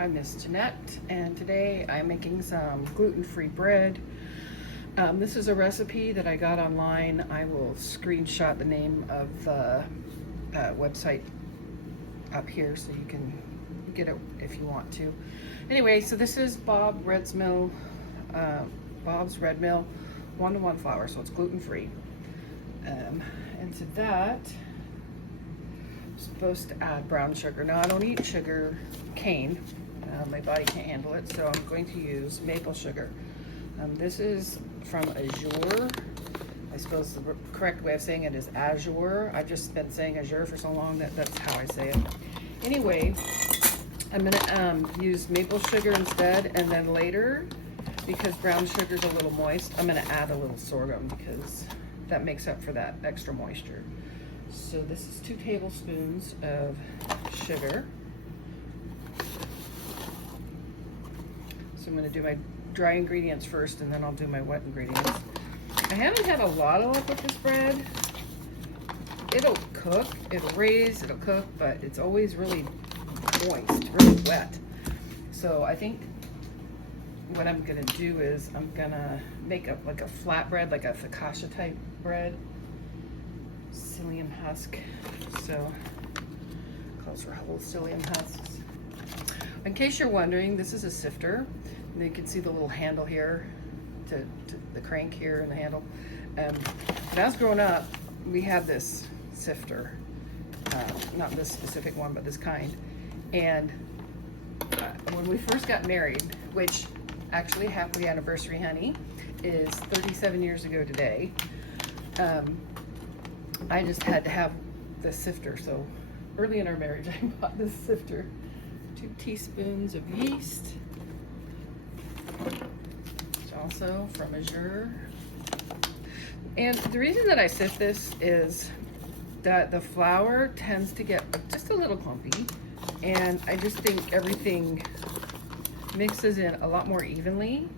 I'm Miss Jeanette, and today I'm making some gluten-free bread. This is a recipe that I got online. I will screenshot the name of the website up here so you can get it if you want to. Anyway, so this is Bob's Red Mill 1-to-1 flour, so it's gluten-free. And to that, I'm supposed to add brown sugar. Now I don't eat sugar cane. My body can't handle it, so I'm going to use maple sugar. This is from Azure. I suppose the correct way of saying it is Azure. I've just been saying Azure for so long that that's how I say it. Anyway, I'm gonna use maple sugar instead, and then later, because brown sugar is a little moist, I'm gonna add a little sorghum because that makes up for that extra moisture. So this is 2 tablespoons of sugar. So I'm going to do my dry ingredients first, and then I'll do my wet ingredients. I haven't had a lot of luck with this bread. It'll cook, it'll raise, it'll cook, but it's always really moist, really wet. So I think what I'm going to do is I'm going to make up like a flat bread, like a focaccia type bread. Psyllium husk. So calls for whole psyllium husks. In case you're wondering, this is a sifter. And you can see the little handle here, to the crank here and the handle. When I was growing up, we had this sifter, not this specific one, but this kind. And when we first got married, which actually happy anniversary, honey, is 37 years ago today, I just had to have the sifter. So early in our marriage, I bought this sifter. 2 teaspoons of yeast. It's also from Azure. And the reason that I sift this is that the flour tends to get just a little clumpy, and I just think everything mixes in a lot more evenly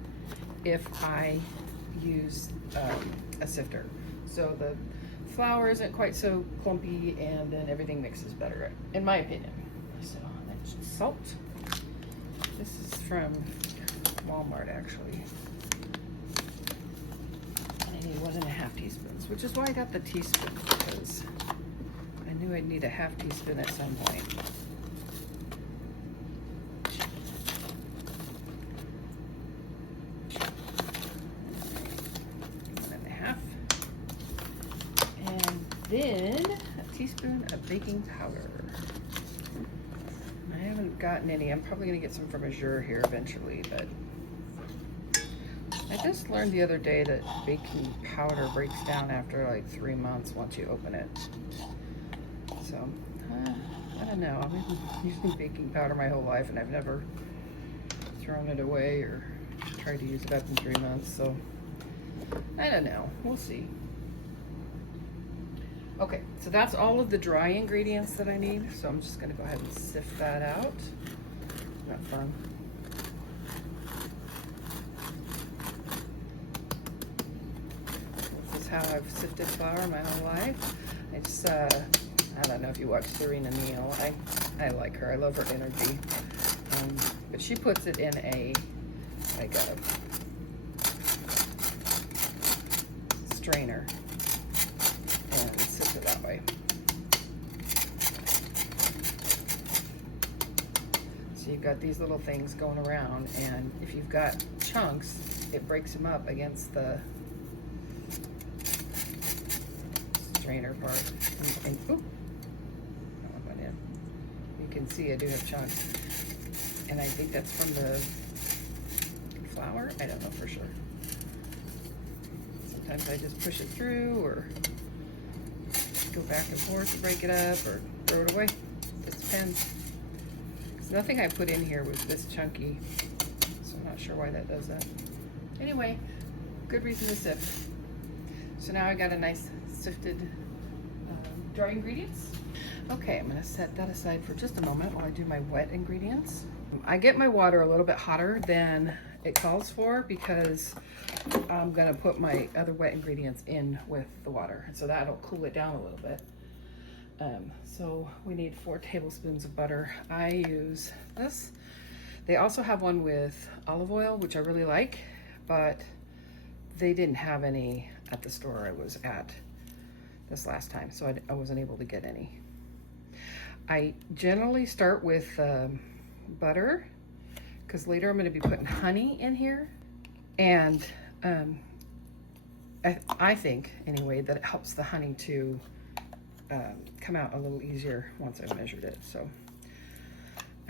if I use a sifter. So the flour isn't quite so clumpy, and then everything mixes better, in my opinion. So that's salt. This is from Walmart, actually. And I need 1.5 teaspoons, which is why I got the teaspoon, because I knew I'd need a half teaspoon at some point. 1.5. And then a teaspoon of baking powder. I haven't gotten any. I'm probably going to get some from Azure here eventually, but I just learned the other day that baking powder breaks down after like 3 months once you open it. So, I don't know. I've been using baking powder my whole life, and I've never thrown it away or tried to use it up in 3 months, so I don't know. We'll see. Okay, so that's all of the dry ingredients that I need. So I'm just gonna go ahead and sift that out. Not fun. This is how I've sifted flour my whole life. It's, I don't know if you watch Serena Neal. I like her. I love her energy. But she puts it in like a strainer. That way. So you've got these little things going around, and if you've got chunks, it breaks them up against the strainer part. And oop, that one went in. You can see I do have chunks, and I think that's from the flour. I don't know for sure. Sometimes I just push it through, or go back and forth to break it up, or throw it away. Just depends. Because nothing I put in here was this chunky, so I'm not sure why that does that. Anyway, good reason to sift. So now I got a nice sifted dry ingredients. Okay, I'm gonna set that aside for just a moment while I do my wet ingredients. I get my water a little bit hotter than it calls for because I'm gonna put my other wet ingredients in with the water, so that'll cool it down a little bit. So we need 4 tablespoons of butter. I use this. They also have one with olive oil, which I really like, but they didn't have any at the store I was at this last time, so I wasn't able to get any. I generally start with butter, because later I'm going to be putting honey in here, and I think anyway that it helps the honey to come out a little easier once I've measured it. So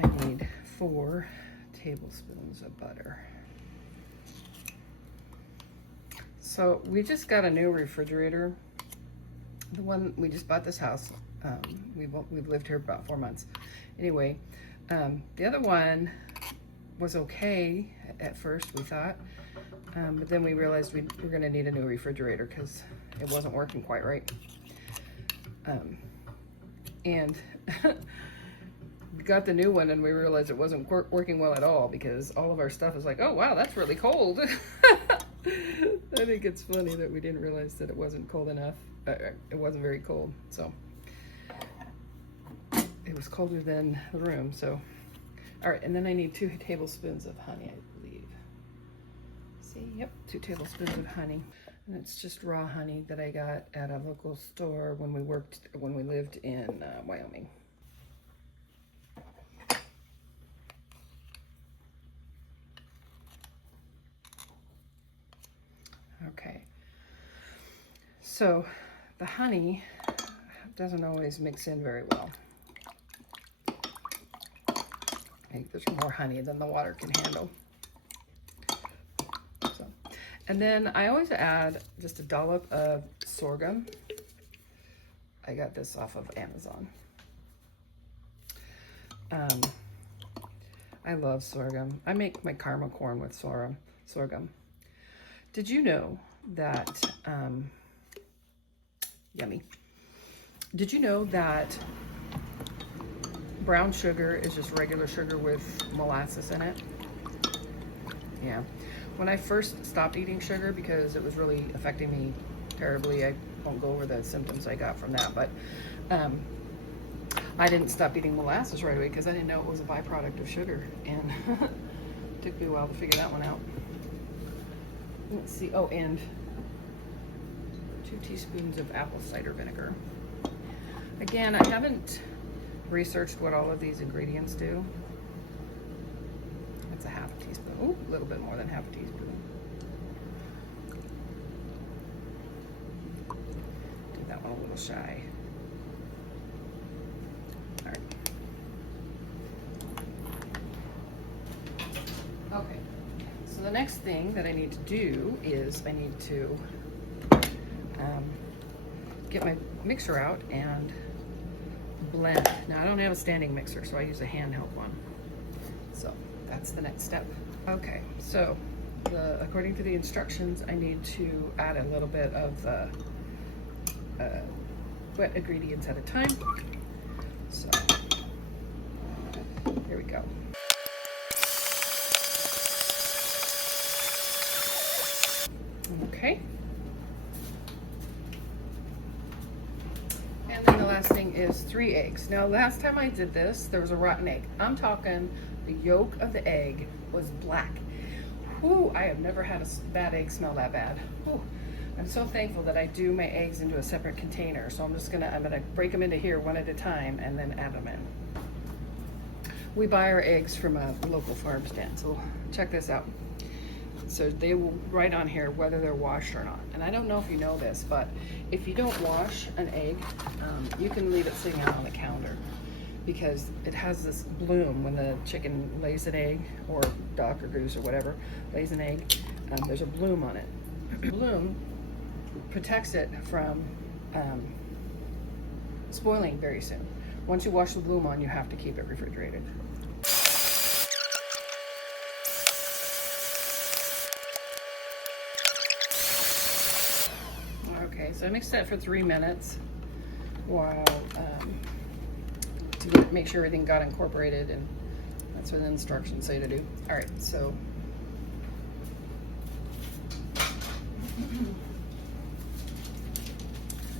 I need 4 tablespoons of butter. So we just got a new refrigerator. The one we just bought this house. We've lived here about 4 months. Anyway, the other one was okay at first, we thought, but then we realized we were going to need a new refrigerator because it wasn't working quite right. And we got the new one and we realized it wasn't working well at all, because all of our stuff is like, oh wow, that's really cold. I think it's funny that we didn't realize that it wasn't cold enough. It wasn't very cold, so it was colder than the room. So all right, and then I need 2 tablespoons of honey, I believe. See, yep, 2 tablespoons of honey. And it's just raw honey that I got at a local store when we lived in Wyoming. Okay, so the honey doesn't always mix in very well. I think there's more honey than the water can handle. So, and then I always add just a dollop of sorghum. I got this off of Amazon. I love sorghum. I make my caramel corn with sorghum. Did you know that, yummy. Did you know that brown sugar is just regular sugar with molasses in it? Yeah. When I first stopped eating sugar because it was really affecting me terribly, I won't go over the symptoms I got from that, but I didn't stop eating molasses right away because I didn't know it was a byproduct of sugar, and it took me a while to figure that one out. Let's see, oh, and 2 teaspoons of apple cider vinegar. Again, I haven't researched what all of these ingredients do. That's a half a teaspoon. Ooh, a little bit more than half a teaspoon. Did that one a little shy. All right. Okay. So the next thing that I need to do is I need to get my mixer out and blend. Now I don't have a standing mixer, so I use a handheld one. So that's the next step. Okay, so according to the instructions, I need to add a little bit of wet ingredients at a time. So here we go. Okay. And then the last thing is 3 eggs. Now, last time I did this, there was a rotten egg. I'm talking the yolk of the egg was black. Ooh, I have never had a bad egg smell that bad. Ooh, I'm so thankful that I do my eggs into a separate container. So I'm gonna break them into here one at a time and then add them in. We buy our eggs from a local farm stand, so check this out. So they will write on here whether they're washed or not. And I don't know if you know this, but if you don't wash an egg, you can leave it sitting out on the counter, because it has this bloom when the chicken lays an egg, or duck or goose or whatever lays an egg. There's a bloom on it. The bloom protects it from spoiling very soon. Once you wash the bloom on, you have to keep it refrigerated. Okay, so I mixed that for 3 minutes while to make sure everything got incorporated, and that's what the instructions say to do. All right, so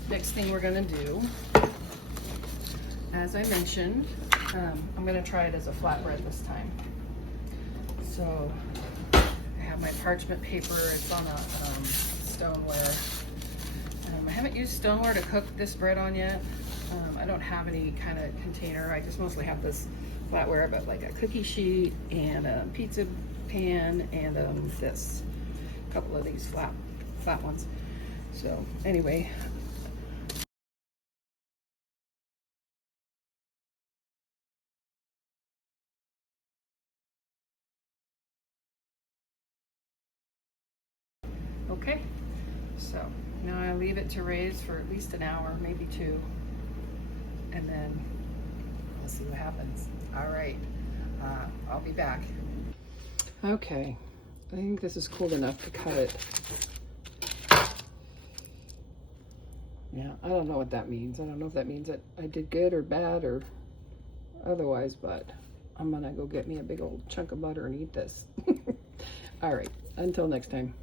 next thing we're gonna do, as I mentioned, I'm gonna try it as a flatbread this time. So I have my parchment paper. It's on a stoneware. I haven't used stoneware to cook this bread on yet. I don't have any kind of container. I just mostly have this flatware, but like a cookie sheet and a pizza pan and this, a couple of these flat ones. So anyway. Okay, so now I leave it to raise for at least an hour, maybe 2, and then we'll see what happens. All right, I'll be back. Okay, I think this is cool enough to cut it. Yeah, I don't know what that means. I don't know if that means that I did good or bad or otherwise, but I'm gonna go get me a big old chunk of butter and eat this. All right, until next time.